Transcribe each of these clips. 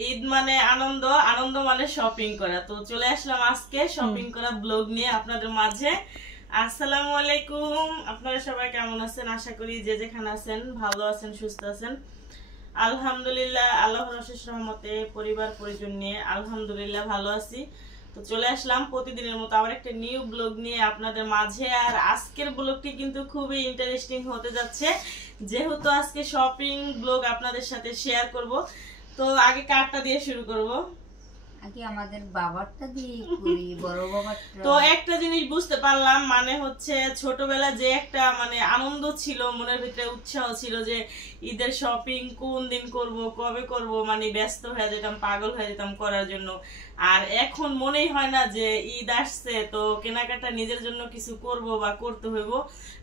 ঈদ মানে আনন্দ, আনন্দ মানে শপিং করা। তো চলে আসলাম আজকে শপিং করা ব্লগ নিয়ে আপনাদের মাঝে। আসসালামু আলাইকুম, আপনারা সবাই কেমন আছেন? আশা করি যে যেখানে আছেন ভালো আছেন, সুস্থ আছেন। আলহামদুলিল্লাহ, আল্লাহর অশেষ রহমতে পরিবার পরিজন নিয়ে আলহামদুলিল্লাহ ভালো আছি। তো চলে আসলাম প্রতিদিনের মতো আবার একটা নিউ ব্লগ নিয়ে আপনাদের মাঝে। আর আজকের ব্লগটি কিন্তু খুবই ইন্টারেস্টিং হতে যাচ্ছে, যেহেতু আজকে শপিং ব্লগ আপনাদের সাথে শেয়ার করব। তো আগে কারটা দিয়ে শুরু করব। আগে আমাদের বাবারটা দিয়ে করি, বড় বাবারটা। তো একটা জিনিস বুঝতে পারলাম, মানে হচ্ছে ছোটবেলা যে একটা মানে আনন্দ ছিল, মনের ভিতরে উৎসাহ ছিল যে ঈদের শপিং কোন দিন করব, কবে করব, মানে ব্যস্ত হয়ে যেতাম, পাগল হয়ে যেতাম করার জন্য। আর এখন মনেই হয় না যে ঈদ আসছে তো কেনাকাটা নিজের জন্য কিছু করব বা করতে হইব,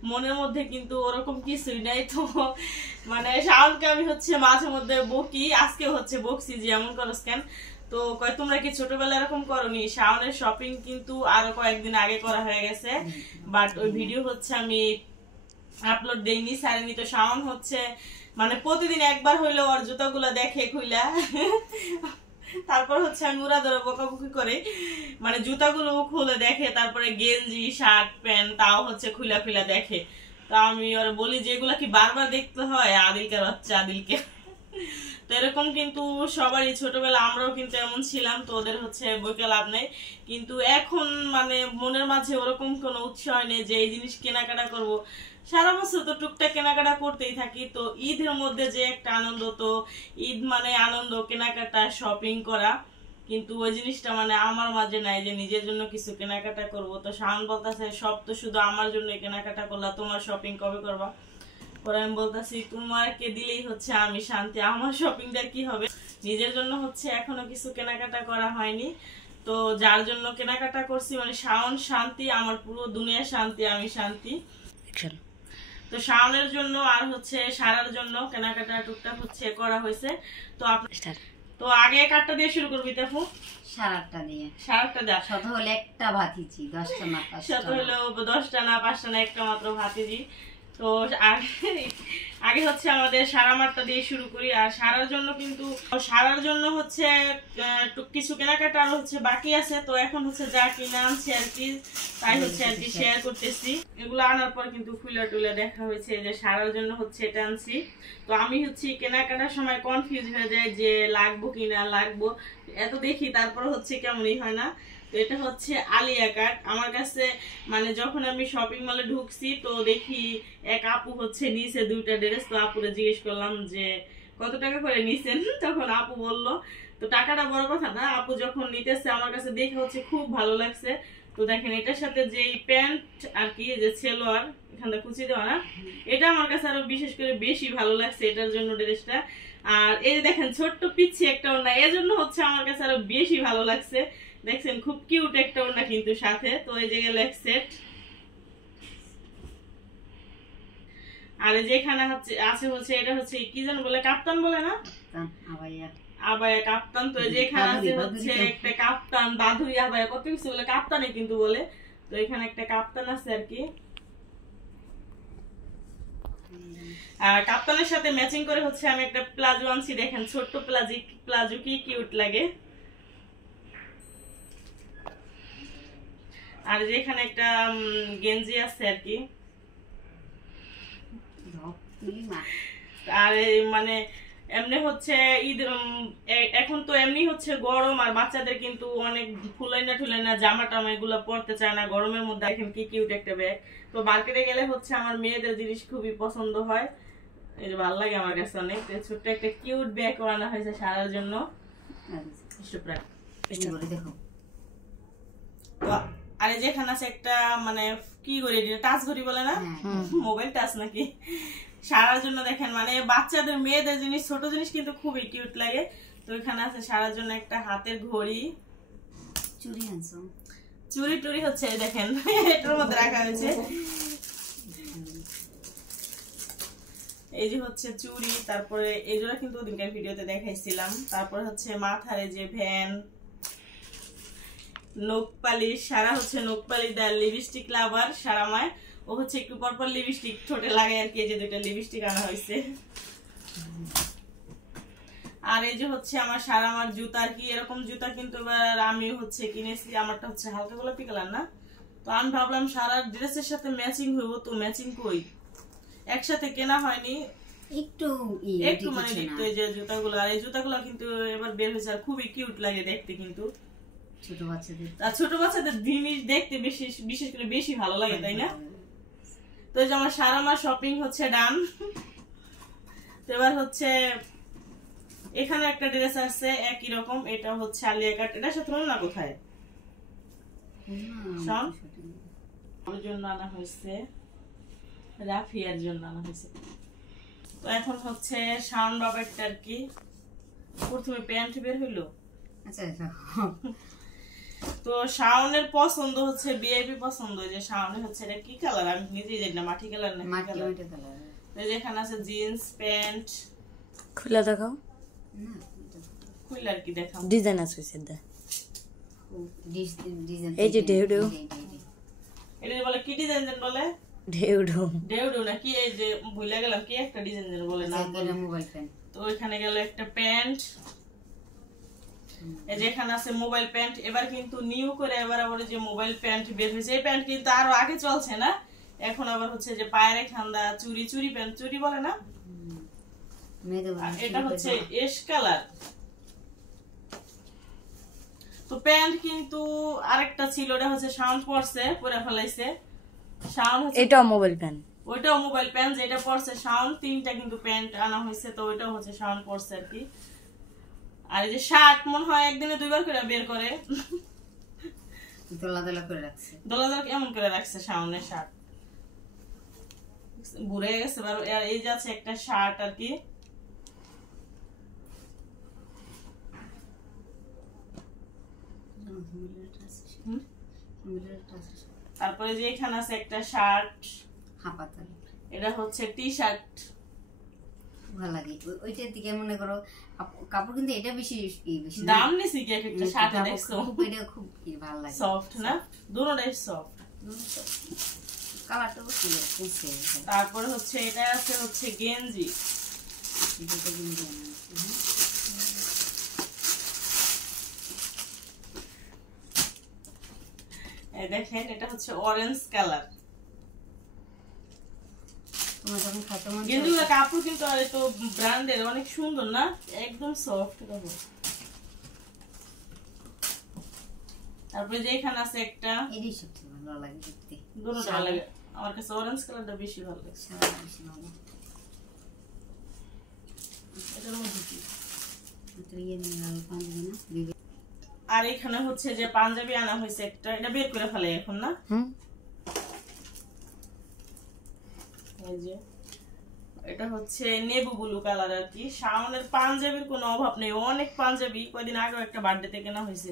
মনের মধ্যে কিন্তু ওরকম কিছুই নাই। তো মানে শাওনকে আমি হচ্ছে মাঝে মধ্যে বকি, আজকে হচ্ছে বকছি যে এমন করো কেন। তো কয় তোমরা কি ছোটবেলা এরকম করনি? শাওনের শপিং কিন্তু আরো কয়েকদিন আগে করা হয়ে গেছে, বাট ওই ভিডিও হচ্ছে আমি আপলোড দেইনি, ছাড়িনি। তো শাওন হচ্ছে মানে প্রতিদিন একবার হইলো ওর জুতাগুলা দেখে খুইলা, তারপর হচ্ছে আমি উড়া ধরে বকাবকি করে, মানে জুতাগুলো খুলে দেখে, তারপরে গেঞ্জি শার্ট প্যান্ট তাও হচ্ছে খুলা খুলা দেখে। তো আমি ওরা বলি যে এগুলা কি বারবার দেখতে হয়? আদিলকে বাচ্চা আদিলকে। তো এরকম কিন্তু সবারই ছোটবেলা, আমরাও কিন্তু এমন ছিলাম। তো ওদের হচ্ছে বইকে লাভ নেই, কিন্তু এখন মানে মনের মাঝে ওরকম কোনো উৎসাহ নেই যে এই জিনিস কেনাকাটা করব। সারা বছর তো টুকটাক কেনাকাটা করতেই থাকি, তো ঈদের মধ্যে যে একটা আনন্দ, তো ঈদ মানে আনন্দ, কেনাকাটা শপিং করা, কিন্তু ওই জিনিসটা মানে আমার মাঝে নাই যে নিজের জন্য কিছু কেনাকাটা করব। তো শাওন বলতেছে সব তো শুধু আমার জন্য কেনাকাটা করলা, তোমার শপিং কবে করবা? পরে আমি বলতেছি তোমাকে দিলেই হচ্ছে আমি শান্তি, আমার শপিংটা কি হবে? নিজের জন্য হচ্ছে এখনো কিছু কেনাকাটা করা হয়নি। তো যার জন্য কেনাকাটা করছি মানে শাওন শান্তি, আমার পুরো দুনিয়া শান্তি, আমি শান্তি। তো শাওনের জন্য আর হচ্ছে সারার জন্য কেনাকাটা টুকটাক হচ্ছে করা হয়েছে। তো তো আগে কাটটা দিয়ে শুরু করবি তাফু? সারাটা দিয়ে। সারাটা দেয়া শত হলে একটা ভাতিছি, 10টা না 5টা। শত হলো 10টা না 5টা না একটা মাত্র ভাতিজি। তো আগে হচ্ছে আমাদের সারা মারটা দিয়ে শুরু করি। আর সারার জন্য কিন্তু সারার জন্য হচ্ছে কিছু কেনাকাটা আর হচ্ছে বাকি আছে। তো এখন হচ্ছে যা কিনে আনছি আর কি, তাই হচ্ছে আর কি শেয়ার করতেছি। এগুলো আনার পর কিন্তু ফুলে টুলে দেখা হয়েছে যে সারার জন্য হচ্ছে এটা আনছি। তো আমি হচ্ছে কেনাকাটার সময় কনফিউজ হয়ে যায় যে লাগবো কিনা লাগবো, এত দেখি তারপর হচ্ছে কেমনই হয় না। তো এটা হচ্ছে আলিয়া কাট। আমার কাছে মানে যখন আমি শপিং মলে ঢুকছি তো দেখি এক আপু হচ্ছে নিচে 2টা ড্রেস। তো আপুরে জিজ্ঞেস করলাম যে কত টাকা করে নিছেন, তখন আপু বলল, তো টাকাটা বড় কথা না, আপু যখন নিতেছে আমার কাছে দেখে হচ্ছে খুব ভালো লাগছে। তো দেখেন এটার সাথে যে প্যান্ট আর কি, যে সেলোয়ার এখানে কুচি দেওয়া না, এটা আমার কাছে আরো বিশেষ করে বেশি ভালো লাগছে এটার জন্য ড্রেসটা। আর এই যে দেখেন ছোট্ট পিচ্ছি একটা ওড়না, এর জন্য হচ্ছে আমার কাছে আরো বেশি ভালো লাগছে। দেখছেন খুব কিউট একটা ওড়না কিন্তু সাথে। তো এই যে লেগ সেট, আর যেখানে হচ্ছে আছে হচ্ছে এটা হচ্ছে কি যেন বলে, কাপ্তান বলে না, আবায়া কাপ্তান। তো যেখানে আছে হচ্ছে একটা কাপ্তান, বাধুরি আবায়া, কত কিছু বলে, কাপ্তানে কিন্তু বলে। তো এখানে একটা কাপ্তান আছে আর কি। আর কাপ্তানের সাথে ম্যাচিং করে হচ্ছে আমি একটা প্লাজো আনছি। দেখেন ছোট্ট প্লাজো কি কিউট লাগে। আর যেখানে একটা গেঞ্জি আছে আর কি। আর মানে এমনি হচ্ছে ঈদ, এখন তো এমনি হচ্ছে গরম, আর বাচ্চাদের কিন্তু অনেক ফুলাইনা জামা টামা এগুলো পরতে চায় না গরমের মধ্যে। দেখেন কি কিউট একটা ব্যাগ। তো মার্কেটে গেলে হচ্ছে আমার মেয়েদের জিনিস খুবই পছন্দ হয়, এই যে ভালো লাগে আমার কাছে অনেক। ছোট্ট একটা কিউট ব্যাগ আনা হয়েছে সারার জন্য। আরে যেখানে আছে একটা মানে কি ঘড়ি, টাচ ঘড়ি বলে না, মোবাইল টাচ নাকি, সারার জন্য। দেখেন মানে বাচ্চাদের মেয়েদের জিনিস, ছোট জিনিস কিন্তু খুবই কিউট লাগে। তো এখানে আছে সারার জন্য একটা হাতের ঘড়ি। চুড়ি আনছো? চুড়ি টুড়ি হচ্ছে দেখেন এটার মধ্যে রাখা হয়েছে। এই যে হচ্ছে চুড়ি, তারপরে এই জোড়া কিন্তু ওদিনকার ভিডিওতে দেখাইছিলাম। তারপরে হচ্ছে মাথার যে ভ্যান, নখ পালিশ। সারা হচ্ছে নখ পালিশ দেয়, লিপস্টিক লাভার সারামায়। ও হচ্ছে একটু পরপর লিপস্টিক ঠোঁটে লাগে আর কি, যে 2টা লিপস্টিক আনা হয়েছে। আর আর এই যে হচ্ছে আমার সারামার জুতা আর কি, এরকম জুতা কিন্তু এবার আমি হচ্ছে কিনেছি, আমারটা হচ্ছে হালকা গোলাপি কালার না, তো আমি ভাবলাম সারা ড্রেসের সাথে ম্যাচিং হইব, তো ম্যাচিং কই একসাথে কেনা হয়নি, একটু একটু মানে দেখতে এই যে জুতাগুলো, আর এই জুতাগুলো কিন্তু এবার বের হয়েছে আর খুবই কিউট লাগে দেখতে, কিন্তু ছোট বাচ্চাদের আর ছোট বাচ্চাদের জিনিস দেখতে বিশেষ করে বেশি ভালো লাগে, তাই না? তো এই যে আমার সারামার শপিং হচ্ছে ডান। তো এবার হচ্ছে এখানে একটা ড্রেস আছে একই রকম, এটা হচ্ছে আলিয়া কাট, এটার সাথে না কোথায় আমার জন্য আনা হয়েছে, রাফিয়ার জন্য আনা হয়েছে। তো এখন হচ্ছে শাওন বাবারটা আর কি, প্রথমে প্যান্ট বের হইলো। আচ্ছা তো শাওনের পছন্দ হচ্ছে ভিআইপি পছন্দ, যে শাওনের হচ্ছে এটা কি কালার আমি নিজেই জানি না, মাটি কালার না মাটি কালার। তো যেখানে আছে জিন্স প্যান্ট, খুলে দেখাও না খুলে আর কি দেখাও, ডিজাইন আছে সেটা, ডিজাইন এই যে ঢেউ ঢেউ, এটা বলে কি ডিজাইন বলে, ঢেউ ঢেউ ঢেউ ঢেউ না কি, এই যে ভুলে গেলাম কি একটা ডিজাইন বলে না। মোবাইল প্যান্ট, তো এখানে গেল একটা প্যান্ট, এই যে এখানে আছে মোবাইল প্যান্ট। এবার কিন্তু নিউ করে এবার আবার যে মোবাইল প্যান্ট বের হয়েছে, এই প্যান্ট কিন্তু আরো আগে চলছে না, এখন আবার হচ্ছে যে পায়ের খান্দা চুরি প্যান্ট, চুরি বলে না, এটা হচ্ছে এশ কালার। তো প্যান্ট কিন্তু আরেকটা ছিল, ওটা হচ্ছে শাওন পরছে পরে ফেলাইছে, শাওন হচ্ছে এটাও মোবাইল প্যান্ট, ওইটাও মোবাইল প্যান্ট, যেটা পরছে শাওন, তিনটা কিন্তু প্যান্ট আনা হয়েছে, তো ওইটাও হচ্ছে শাওন পরছে আর কি। আর এই যে শার্ট মনে হয় একদিনে দুইবার করে বের করে, দোলা করে রাখছে, দোলা এমন করে রাখছে শাওনের শার্ট, ঘুরে গেছে। এই যাচ্ছে একটা শার্ট আর কি, তারপরে যে এখানে আছে একটা শার্ট হাফাতা, এটা হচ্ছে টি শার্ট, ভালো লাগে ওইটার দিকে মনে করো কাপড়, কিন্তু এটা বেশি দাম নিছি কি একটা শার্ট দেখছো, এটা খুব ভালো লাগে, সফট না, দুটোটাই সফট, কালারটা খুব সুন্দর। তারপরে হচ্ছে এটা আছে হচ্ছে গেঞ্জি, এই দেখেন এটা হচ্ছে অরেঞ্জ কালার, তোমার যখন খাইতে মন গেঞ্জিগুলো কাপড় কিন্তু আর তো ব্র্যান্ডের অনেক সুন্দর না, একদম সফট কাপড়। তারপরে যে এখানে আছে একটা, এটাই সবচেয়ে ভালো লাগে দেখতে, দুটোটা ভালো লাগে, আমার কাছে অরেঞ্জ কালারটা বেশি ভালো লাগে। বেশি ভালো এটার মধ্যে কি? পাঞ্জাবি না, আর এখানে হচ্ছে যে পাঞ্জাবি আনা হয়েছে একটা, এটা বের করে ফেলে এখন না, এই যে এটা হচ্ছে নেভি ব্লু কালার আর কি। শাওনের পাঞ্জাবির কোনো অভাব নেই, অনেক পাঞ্জাবি, কয়দিন আগে একটা বার্থডেতে কেনা হয়েছে।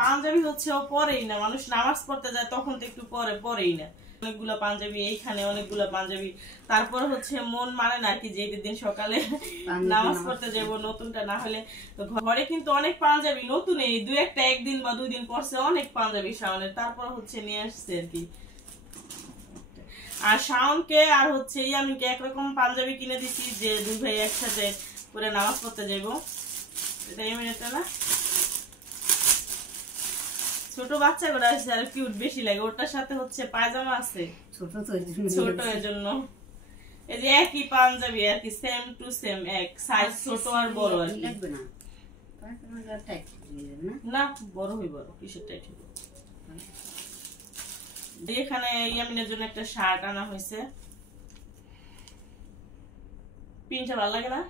পাঞ্জাবি হচ্ছে ও পরেই না, মানুষ নামাজ পড়তে যায় তখন তো একটু পরেই না, অনেকগুলা পাঞ্জাবি এইখানে, অনেকগুলা পাঞ্জাবি। তারপর হচ্ছে মন মানে না আর কি, যে দিন সকালে নামাজ পড়তে যাবো নতুনটা না হলে, ঘরে কিন্তু অনেক পাঞ্জাবি নতুন, এই দুই একটা একদিন বা 2 দিন পরছে অনেক পাঞ্জাবি শাওনের, তারপর হচ্ছে নিয়ে আসছে আর কি। আর শাওনকে আর হচ্ছে ইয়ামিনকে একরকম পাঞ্জাবি কিনে দিছি, যে দুই ভাই একসাথে করে নামাজ পড়তে যাবো, এটা ইয়ামিন এটা না, ছোট বাচ্চা করে আছে আর কিউট বেশি লাগে, ওটার সাথে হচ্ছে পায়জামা আছে ছোট এর জন্য। এই যে একই পাঞ্জাবি আর কি, সেম টু সেম, এক সাইজ ছোট আর বড় আর কি, না বড় হই বড় কিসের টাইট হইব। এখানে ইয়ামিনের জন্য একটা শার্ট আনা হয়েছে, পিনটা ভালো লাগে না,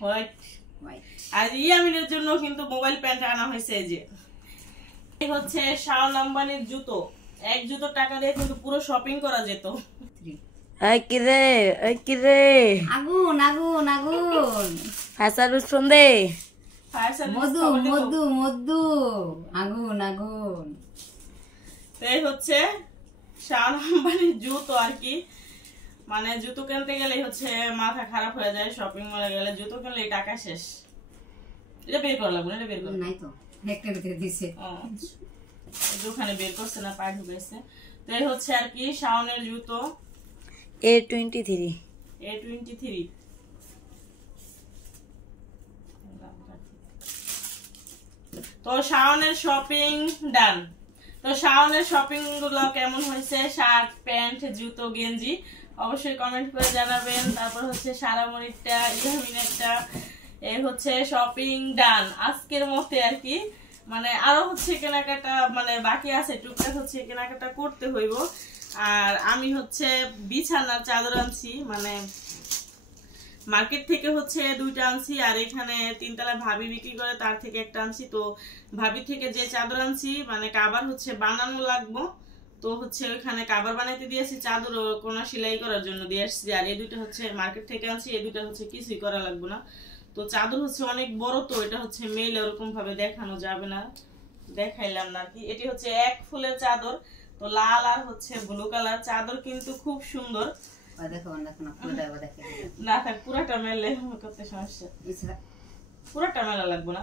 হোয়াইট। আর ইয়ামিনের জন্য কিন্তু মোবাইল প্যান্ট আনা হয়েছে, এই যে হচ্ছে শাওন আম্বানির জুতো, এক জুতো টাকা দিয়ে কিন্তু পুরো শপিং করা যেত। আগুন আগুন আগুন, সন্ধে মধু মধু মধু, আগুন আগুন। এই হচ্ছে শাওন আম্বানির জুতো আর কি, মানে জুতো কিনতে গেলে হচ্ছে মাথা খারাপ হয়ে যায়, শপিং মলে গেলে জুতো কিনলে টাকা শেষ। এটা বের করা লাগবে না, এটা বের করা নাই তো, একটা ভিতরে দিছে, ওখানে বের করছে না, পায়ে ঢুকেছে। তো এই হচ্ছে আর কি শাওনের জুতো A23, তো শাওনের শপিং ডান। তো শাওনের শপিং গুলো কেমন হয়েছে, শার্ট প্যান্ট জুতো গেঞ্জি, অবশ্যই কমেন্ট করে জানাবেন। তারপর হচ্ছে সারামণিরটা ইয়ামিনেরটা এই হচ্ছে শপিং ডান আজকের মতে আর কি। মানে আরো হচ্ছে কেনাকাটা মানে বাকি আছে, টুকটাক হচ্ছে কেনাকাটা করতে হইব। আর আমি হচ্ছে বিছানার চাদর আনছি, মানে মার্কেট থেকে হচ্ছে 2টা আনছি, আর এখানে 3তলা ভাবি বিক্রি করে তার থেকে একটা আনছি। তো ভাবি থেকে যে চাদর আনছি মানে কাবার হচ্ছে বানানো লাগবো, তো হচ্ছে ওইখানে কাবার বানাইতে দিয়েছি, চাদর ও কোনা সেলাই করার জন্য দিয়ে আসছি। আর এই 2টা হচ্ছে মার্কেট থেকে আনছি, এই 2টা হচ্ছে কিছুই করা লাগবে না। তো চাদর হচ্ছে অনেক বড়, তো এটা হচ্ছে মেলে ওরকম ভাবে দেখানো যাবে না, দেখাইলাম না কি। এটি হচ্ছে 1 ফুলের চাদর, তো লাল আর হচ্ছে ব্লু কালার চাদর, কিন্তু খুব সুন্দর। না থাক, পুরাটা মেলে করতে সমস্যা, পুরাটা মেলা লাগবে না।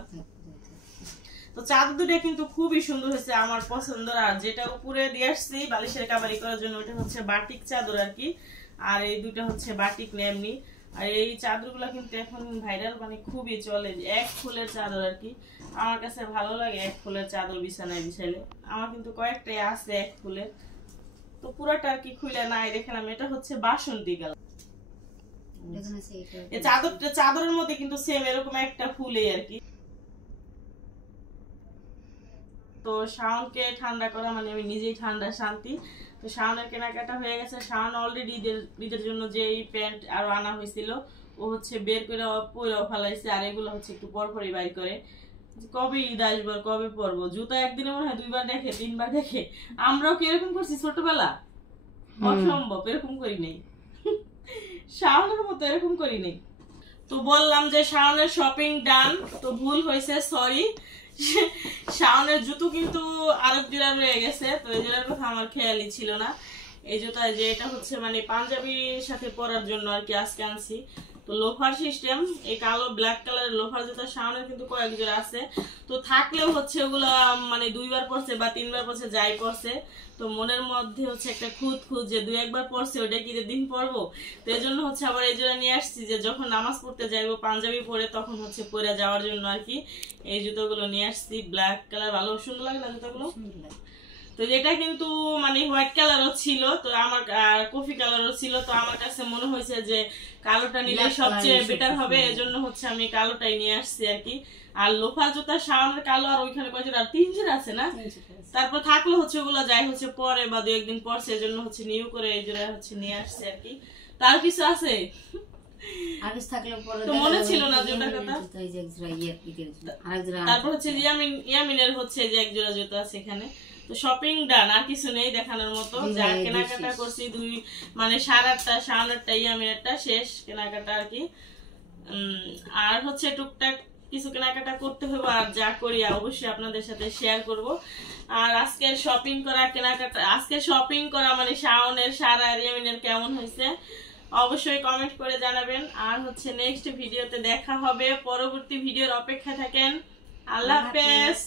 তো চাদর দুটো কিন্তু খুবই সুন্দর হয়েছে, আমার পছন্দ। আর যেটা উপরে দিয়ে আসছি বালিশের কাবারি করার জন্য ওটা হচ্ছে বাটিক চাদর আর কি, আর এই 2টা হচ্ছে বাটিক না এমনি। আর এই চাদরগুলো কিন্তু এখন ভাইরাল, মানে খুবই চলে, 1 ফুলের চাদর আর কি। আমার কাছে ভালো লাগে 1 ফুলের চাদর বিছানায় বিছাইলে, আমার কিন্তু কয়েকটাই আছে 1 ফুলের। তো পুরাটা আর কি খুলে নাই দেখলাম, এটা হচ্ছে বাসন্তী কালার। এই চাদরের মধ্যে কিন্তু সেম এরকম একটা ফুলে আর কি। তো শাওনকে ঠান্ডা করা মানে আমি নিজেই ঠান্ডা শান্তি। তো শাওনের কেনাকাটা হয়ে গেছে, শাওন অলরেডি ঈদের জন্য যে এই প্যান্ট আরো আনা হয়েছিল ও হচ্ছে বের করে পরেও ফেলাইছে, আর এগুলো হচ্ছে একটু পরপরই বাইর করে। কবে ঈদ আসবার, কবে পরবো, জুতা একদিনে মনে হয় 2বার দেখে 3বার দেখে। আমরাও কি এরকম করছি ছোটবেলা? অসম্ভব, এরকম করি নেই, শাওনের মতো এরকম করি নেই। তো বললাম যে শাওনের শপিং ডান, তো ভুল হয়েছে, সরি। শাওনের জুতো কিন্তু আরেক জোড়া রয়ে গেছে, তো এই জোড়ার কথা আমার খেয়ালই ছিল না। এই জুতা যে এটা হচ্ছে মানে পাঞ্জাবির সাথে পরার জন্য আর কি আজকে আনছি। তো লোফার সিস্টেম, এই কালো ব্ল্যাক কালারের লোফার জুতা শাওনের কিন্তু কয়েক জোড়া আছে। তো থাকলেও হচ্ছে ওগুলো মানে 2বার পরছে বা 3বার পরছে, যাই পরছে। তো মনের মধ্যে হচ্ছে একটা খুঁত যে 2-1বার পরছে ওটা কি দিন পরবো। তো এই জন্য হচ্ছে আবার এই জোড়া নিয়ে আসছি, যে যখন নামাজ পড়তে যাইবো পাঞ্জাবি পরে তখন হচ্ছে পরে যাওয়ার জন্য আর কি এই জুতোগুলো নিয়ে আসছি। ব্ল্যাক কালার ভালো সুন্দর লাগে না জুতোগুলো? তো এটা কিন্তু মানে হোয়াইট কালারও ছিল, তো আমার কফি কালারও ছিল। তো আমার কাছে মনে হয়েছে যে কালোটা নিলে সবচেয়ে বেটার হবে, এজন্য হচ্ছে আমি কালোটাই নিয়ে আসছি আর কি। আর লোফার জুতা শাওনের কালো, আর ওইখানে কয় জোড়া 3 জোড়া আছে না, তারপর থাকলো হচ্ছে ওগুলো যাই হচ্ছে পরে বা 2-1 দিন পর, সেজন্য হচ্ছে নিউ করে এই জোড়া হচ্ছে নিয়ে আসছে আর কি। তার কিছু আছে তো মনে ছিল না জুতার কথা। তারপর হচ্ছে ইয়ামিনের হচ্ছে যে 1 জোড়া জুতা আছে এখানে। তো শপিং ডান, আর কিছু নেই দেখানোর মতো। যা কেনাকাটা করছি মানে সারাটা শাওনেরটা ইয়ামিনেরটা শেষ কেনাকাটা আর কি। আর হচ্ছে টুকটাক কিছু কেনাকাটা করতে হবে, আর যা করি অবশ্যই আপনাদের সাথে শেয়ার করব। আর আজকের শপিং করা কেনাকাটা, আজকে শপিং করা মানে শাওনের সারা আর ইয়ামিনের কেমন হয়েছে অবশ্যই কমেন্ট করে জানাবেন। আর হচ্ছে নেক্সট ভিডিওতে দেখা হবে, পরবর্তী ভিডিওর অপেক্ষা থাকেন। আল্লাহ হাফেজ।